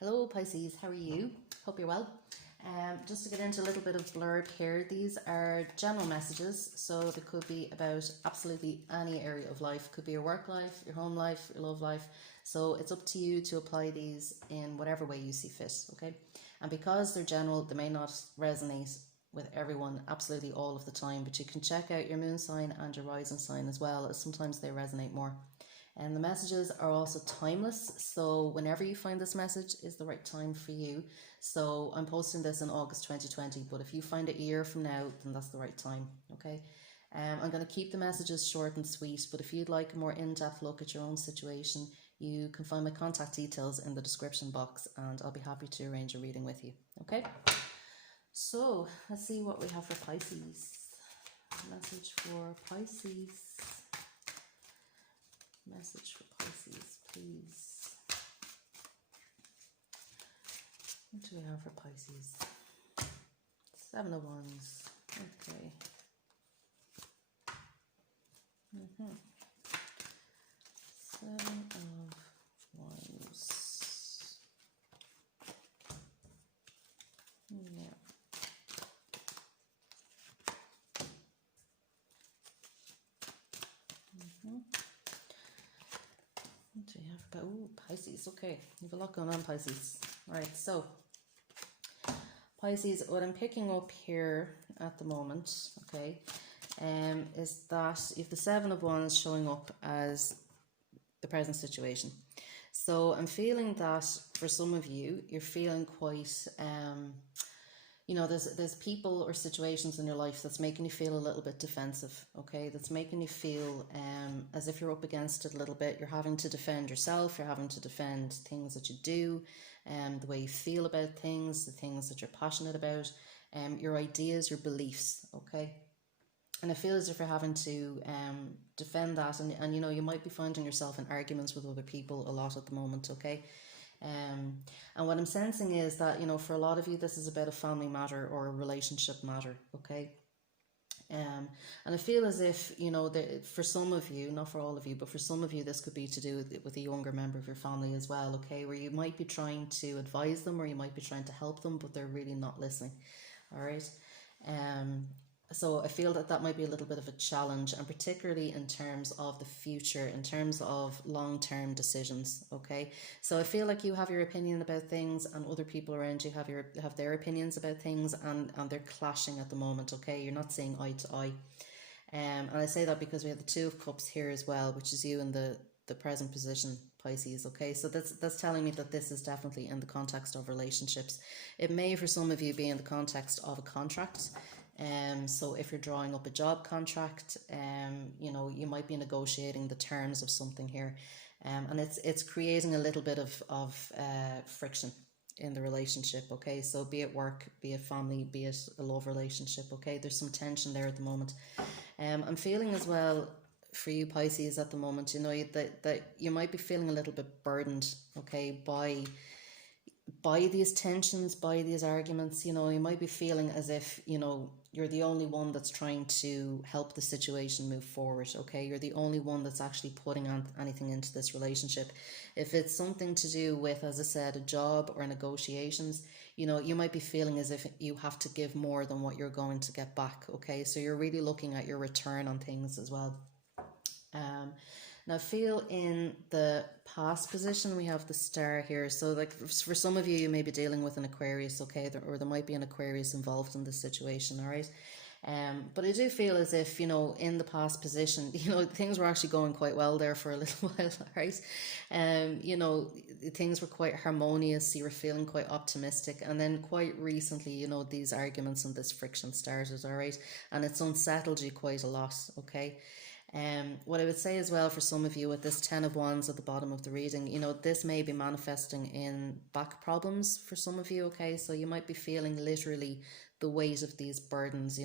Hello Pisces, how are you? Hope you're well. Just to get into a little bit of blurb here, these are general messages, so they could be about absolutely any area of life. Could be your work life, your home life, your love life. So it's up to you to apply these in whatever way you see fit, okay? And because they're general, they may not resonate with everyone absolutely all of the time, but you can check out your moon sign and your rising sign as well, as sometimes they resonate more. And the messages are also timeless, so whenever you find this message is the right time for you. So I'm posting this in August 2020, but if you find it a year from now, then that's the right time, okay? I'm going to keep the messages short and sweet, but if you'd like a more in-depth look at your own situation, you can find my contact details in the description box, and I'll be happy to arrange a reading with you, okay? So let's see what we have for Pisces. Message for Pisces. Message for Pisces, please. What do we have for Pisces? 7 of Wands. Okay. 7 of Wands. Yeah. What do we have about? Ooh, Pisces. Okay, you have a lot going on, Pisces. Right, so Pisces, what I'm picking up here at the moment, okay, is that you have the 7 of Wands showing up as the present situation. So I'm feeling that for some of you, you're feeling quite, there's people or situations in your life that's making you feel a little bit defensive, okay? That's making you feel as if you're up against it a little bit. You're having to defend yourself. You're having to defend things that you do, the way you feel about things, the things that you're passionate about, your ideas, your beliefs, okay? And I feel as if you're having to defend that, and you might be finding yourself in arguments with other people a lot at the moment, okay? And what I'm sensing is that, for a lot of you, this is about a family matter or a relationship matter, okay? And I feel as if, for some of you, not for all of you, but for some of you, this could be to do with a younger member of your family as well, okay? Where you might be trying to advise them or you might be trying to help them, but they're really not listening, all right? So I feel that might be a little bit of a challenge, and particularly in terms of the future, in terms of long-term decisions, okay? So I feel like you have your opinion about things and other people around you have their opinions about things, and they're clashing at the moment, okay? You're not seeing eye to eye. And I say that because we have the 2 of Cups here as well, which is you in the present position, Pisces, okay? So that's telling me that this is definitely in the context of relationships. It may, for some of you, be in the context of a contract. So if you're drawing up a job contract, you might be negotiating the terms of something here, and it's creating a little bit of friction in the relationship, okay? So be it work, be it family, be it a love relationship, okay? There's some tension there at the moment. I'm feeling as well for you Pisces at the moment, that you might be feeling a little bit burdened, okay, by these tensions, by these arguments. You might be feeling as if, you're the only one that's trying to help the situation move forward, okay? You're the only one that's actually putting on anything into this relationship. If it's something to do with, as I said, a job or negotiations, you might be feeling as if you have to give more than what you're going to get back, okay? So you're really looking at your return on things as well. Now feel in the past position, we have the Star here. So like for some of you, you may be dealing with an Aquarius, okay? Or there might be an Aquarius involved in this situation, all right? But I do feel as if, in the past position, things were actually going quite well there for a little while, right? Things were quite harmonious. You were feeling quite optimistic. And then quite recently, these arguments and this friction started, all right? And it's unsettled you quite a lot, okay? What I would say as well for some of you with this 10 of Wands at the bottom of the reading, this may be manifesting in back problems for some of you, okay? So you might be feeling literally the weight of these burdens,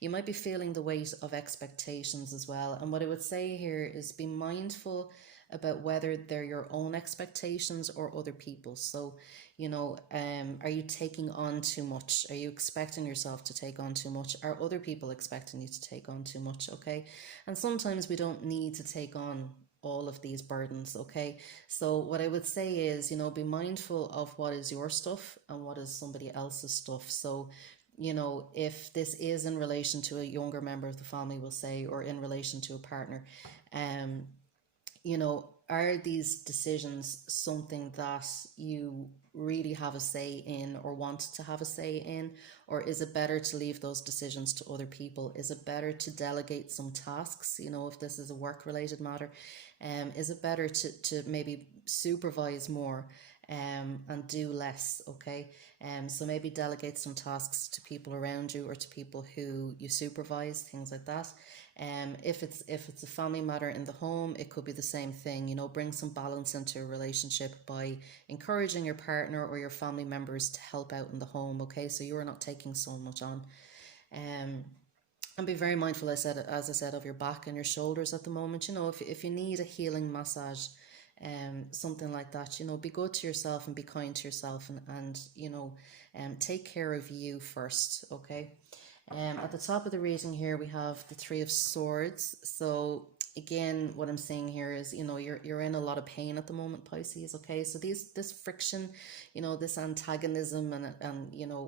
you might be feeling the weight of expectations as well. And what I would say here is be mindful about whether they're your own expectations or other people's. So, are you taking on too much? Are you expecting yourself to take on too much? Are other people expecting you to take on too much? Okay. And sometimes we don't need to take on all of these burdens. Okay, so what I would say is, be mindful of what is your stuff and what is somebody else's stuff. So, if this is in relation to a younger member of the family, we'll say, or in relation to a partner, um are these decisions something that you really have a say in or want to have a say in? Or is it better to leave those decisions to other people? Is it better to delegate some tasks, if this is a work related matter? Is it better to maybe supervise more and do less? Okay. So maybe delegate some tasks to people around you or to people who you supervise, things like that. If it's a family matter in the home, it could be the same thing. Bring some balance into a relationship by encouraging your partner or your family members to help out in the home. Okay, so you are not taking so much on. And be very mindful, as I said, of your back and your shoulders at the moment. If you need a healing massage, something like that, be good to yourself and be kind to yourself, and take care of you first. Okay. At the top of the reading here, we have the Three of Swords. So again, what I'm saying here is, you're in a lot of pain at the moment, Pisces. Okay, so this friction, this antagonism and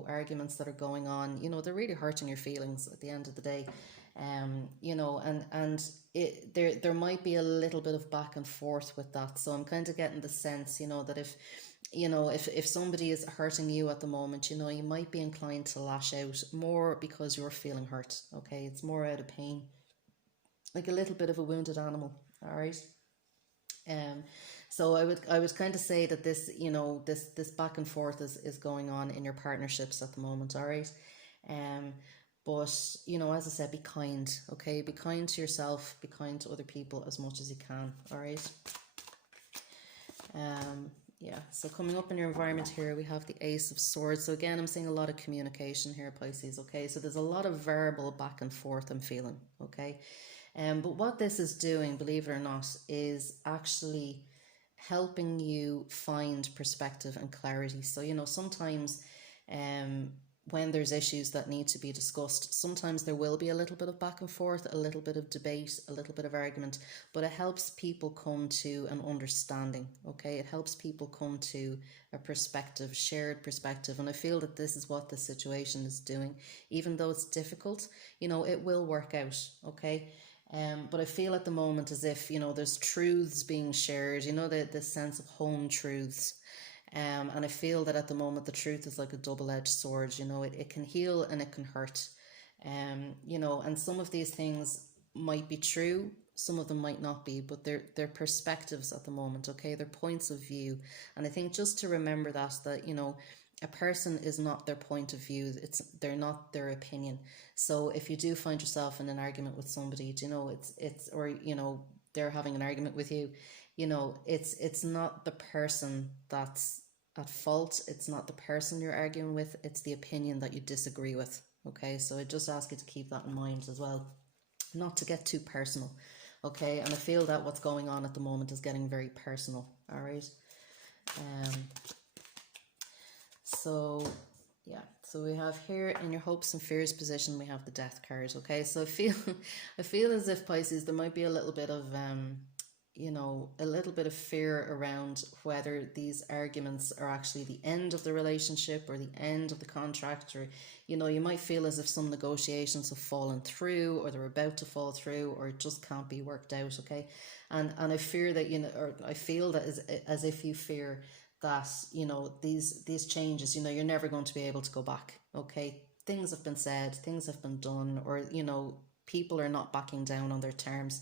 arguments that are going on, they're really hurting your feelings at the end of the day. There might be a little bit of back and forth with that. So I'm kind of getting the sense, that if somebody is hurting you at the moment, you might be inclined to lash out more because you're feeling hurt. Okay, it's more out of pain, like a little bit of a wounded animal. All right. So I would kind of say that this back and forth is going on in your partnerships at the moment. All right. But as I said, be kind. Okay, be kind to yourself, be kind to other people as much as you can. All right. Yeah, so coming up in your environment here, we have the Ace of Swords. So again, I'm seeing a lot of communication here, Pisces. Okay, so there's a lot of verbal back and forth I'm feeling. Okay, but what this is doing, believe it or not, is actually helping you find perspective and clarity. So sometimes when there's issues that need to be discussed, sometimes there will be a little bit of back and forth, a little bit of debate, a little bit of argument, but it helps people come to an understanding. Okay, it helps people come to a perspective, shared perspective, and I feel that this is what the situation is doing. Even though it's difficult, it will work out. Okay. But I feel at the moment as if there's truths being shared, the sense of home truths. And I feel that at the moment the truth is like a double-edged sword. It can heal and it can hurt. And some of these things might be true, some of them might not be, but they're perspectives at the moment. Okay, they're points of view. And I think just to remember that a person is not their point of view, they're not their opinion. So if you do find yourself in an argument with somebody, they're having an argument with you, it's not the person that's at fault, it's not the person you're arguing with, it's the opinion that you disagree with. Okay, so I just ask you to keep that in mind as well, not to get too personal. Okay, and I feel that what's going on at the moment is getting very personal. All right. So yeah, so we have here in your hopes and fears position, we have the Death card. Okay, so I feel as if, Pisces, there might be a little bit of a little bit of fear around whether these arguments are actually the end of the relationship or the end of the contract, or you might feel as if some negotiations have fallen through, or they're about to fall through, or it just can't be worked out. Okay, and I fear that or I feel that as if you fear that these changes, you're never going to be able to go back. Okay, things have been said, things have been done, or people are not backing down on their terms.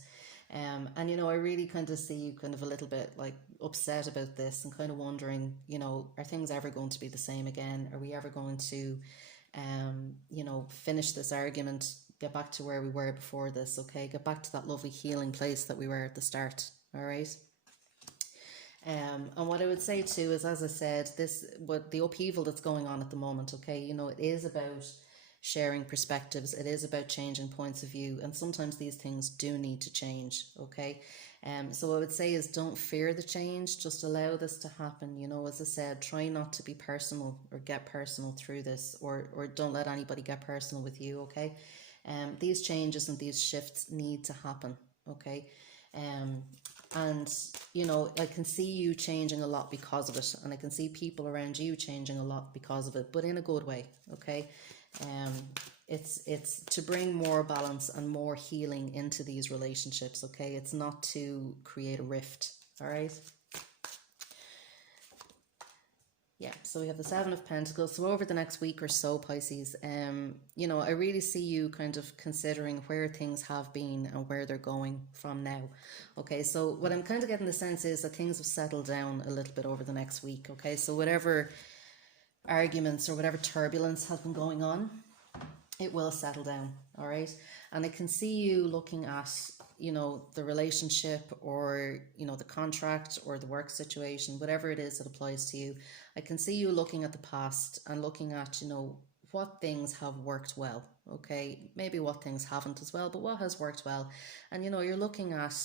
And I really kind of see you kind of a little bit like upset about this and kind of wondering, are things ever going to be the same again? Are we ever going to finish this argument, get back to where we were before this? Okay, get back to that lovely healing place that we were at the start. All right. And what I would say too is, as I said, the upheaval that's going on at the moment, okay, it is about sharing perspectives, it is about changing points of view, and sometimes these things do need to change. Okay, so what I would say is, don't fear the change, just allow this to happen. As I said, try not to be personal or get personal through this, or don't let anybody get personal with you. Okay, these changes and these shifts need to happen. Okay. And, you know, I can see you changing a lot because of it. And I can see people around you changing a lot because of it, but in a good way, okay? It's to bring more balance and more healing into these relationships, okay? It's not to create a rift, all right? Yeah, so we have the Seven of Pentacles. So over the next week or so, Pisces, you know, I really see you kind of considering where things have been and where they're going from now. Okay, so what I'm kind of getting the sense is that things have settled down a little bit over the next week. Okay, so whatever arguments or whatever turbulence has been going on, it will settle down. All right, and I can see you looking at, you know, the relationship or, you know, the contract or the work situation, whatever it is that applies to you. I can see you looking at the past and looking at, you know, what things have worked well, okay? Maybe what things haven't as well, but what has worked well. And, you know, you're looking at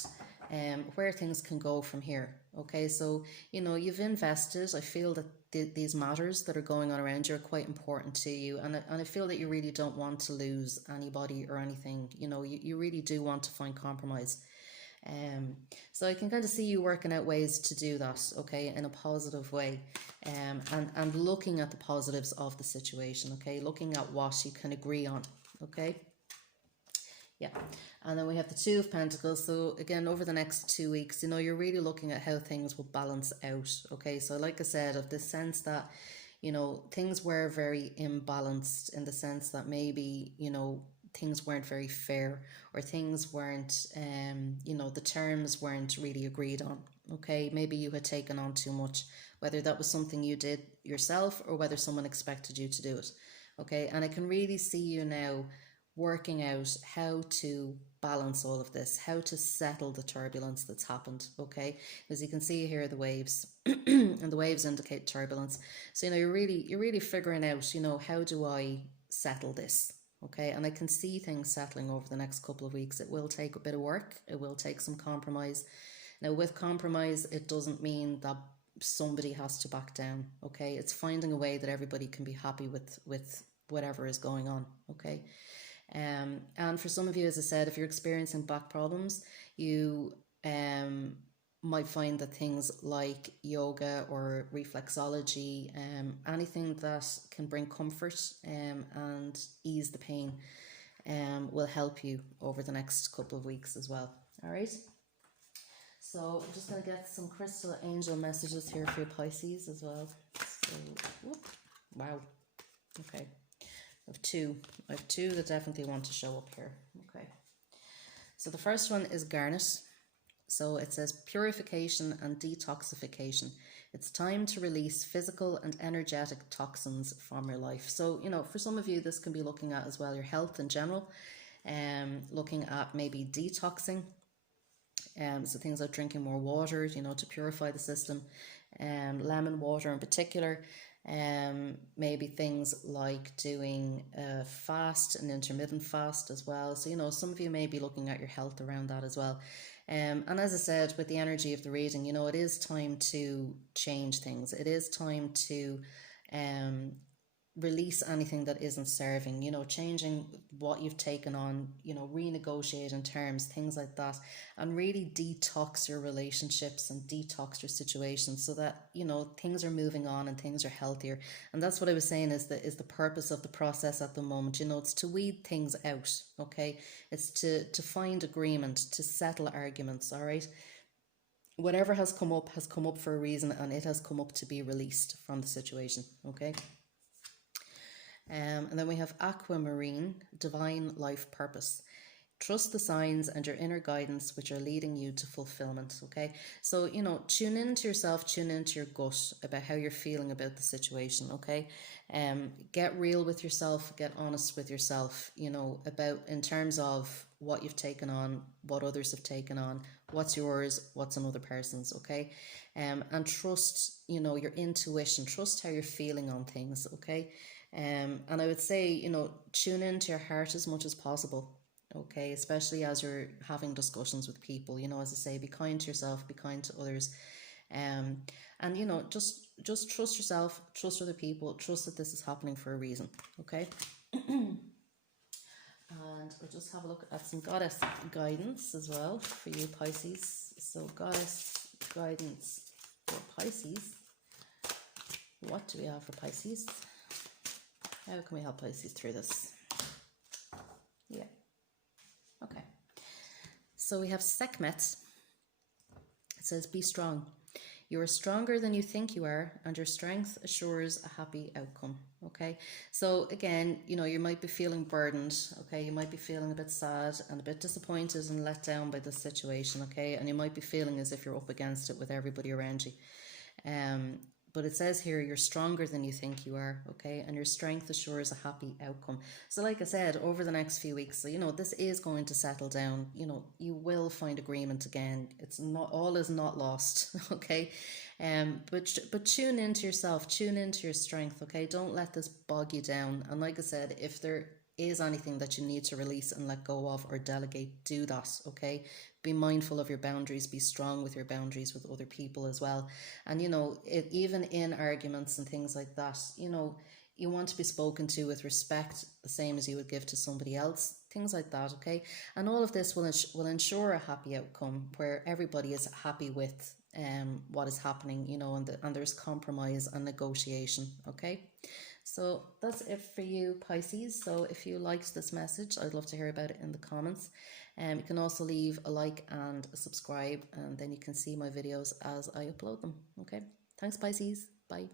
where things can go from here, okay? So, you know, you've invested. I feel that these matters that are going on around you are quite important to you. And I feel that you really don't want to lose anybody or anything. You know, you really do want to find compromise. So I can kind of see you working out ways to do that, okay, in a positive way, and looking at the positives of the situation, okay, looking at what you can agree on, okay. Yeah, and then we have the Two of Pentacles. So again, over the next 2 weeks, you know, you're really looking at how things will balance out, okay. So like I said, of the sense that, you know, things were very imbalanced in the sense that maybe, you know, things weren't very fair, or things weren't, you know, the terms weren't really agreed on, okay. Maybe you had taken on too much, whether that was something you did yourself or whether someone expected you to do it, okay. And I can really see you now working out how to balance all of this, how to settle the turbulence that's happened, okay. As you can see here, the waves and the waves indicate turbulence. So, you know, you're really figuring out, you know, how do I settle this, okay. And I can see things settling over the next couple of weeks. It will take a bit of work, it will take some compromise. Now, with compromise, it doesn't mean that somebody has to back down, okay. It's finding a way that everybody can be happy with whatever is going on, okay. And for some of you, as I said, if you're experiencing back problems, you might find that things like yoga or reflexology, anything that can bring comfort and ease the pain, will help you over the next couple of weeks as well. All right. So I'm just going to get some crystal angel messages here for your Pisces as well. So, whoop, wow. Okay. I have two that definitely want to show up here. Okay. So the first one is garnet. So it says purification and detoxification. It's time to release physical and energetic toxins from your life. So, you know, for some of you, this can be looking at as well your health in general, looking at maybe detoxing. So things like drinking more water, you know, to purify the system, lemon water in particular. Maybe things like doing a fast, an intermittent fast as well. So, you know, some of you may be looking at your health around that as well. And as I said, with the energy of the reading, you know, it is time to change things. It is time to release anything that isn't serving, you know, changing what you've taken on, you know, renegotiating terms, things like that, and really detox your relationships and detox your situations so that, you know, things are moving on and things are healthier. And that's what I was saying is the purpose of the process at the moment. You know, it's to weed things out, okay. It's to find agreement, to settle arguments, all right. Whatever has come up for a reason, and it has come up to be released from the situation, okay. And then we have aquamarine, divine life purpose. Trust the signs and your inner guidance which are leading you to fulfillment, okay? So, you know, tune into yourself, tune into your gut about how you're feeling about the situation, okay? Get real with yourself, get honest with yourself, you know, about in terms of what you've taken on, what others have taken on, what's yours, what's another person's, okay? And trust, you know, your intuition, trust how you're feeling on things, okay? And I would say, you know, tune into your heart as much as possible, okay, especially as you're having discussions with people. You know, as I say, be kind to yourself, be kind to others, and you know, just trust yourself, trust other people, trust that this is happening for a reason, okay. And And we'll just have a look at some goddess guidance as well for you Pisces. So goddess guidance for Pisces. What do we have for Pisces? How can we help Pisces through this? Yeah. Okay. So we have Sekhmet. It says, be strong. You are stronger than you think you are, and your strength assures a happy outcome. Okay. So again, you know, you might be feeling burdened. Okay. You might be feeling a bit sad and a bit disappointed and let down by this situation. Okay. And you might be feeling as if you're up against it with everybody around you. But it says here, you're stronger than you think you are, okay? And your strength assures a happy outcome. So like I said, over the next few weeks, so, you know, this is going to settle down. You know, you will find agreement again. It's not, all is not lost, okay? But tune into yourself, tune into your strength, okay? Don't let this bog you down. And like I said, if there is anything that you need to release and let go of or delegate, do that, okay? Be mindful of your boundaries, be strong with your boundaries with other people as well. And you know, even in arguments and things like that, you know, you want to be spoken to with respect, the same as you would give to somebody else, things like that, okay? And all of this will ensure a happy outcome where everybody is happy with what is happening, you know, and there's compromise and negotiation, okay? So that's it for you Pisces. So if you liked this message, I'd love to hear about it in the comments. You can also leave a like and a subscribe, and then you can see my videos as I upload them. Okay, thanks Pisces, bye.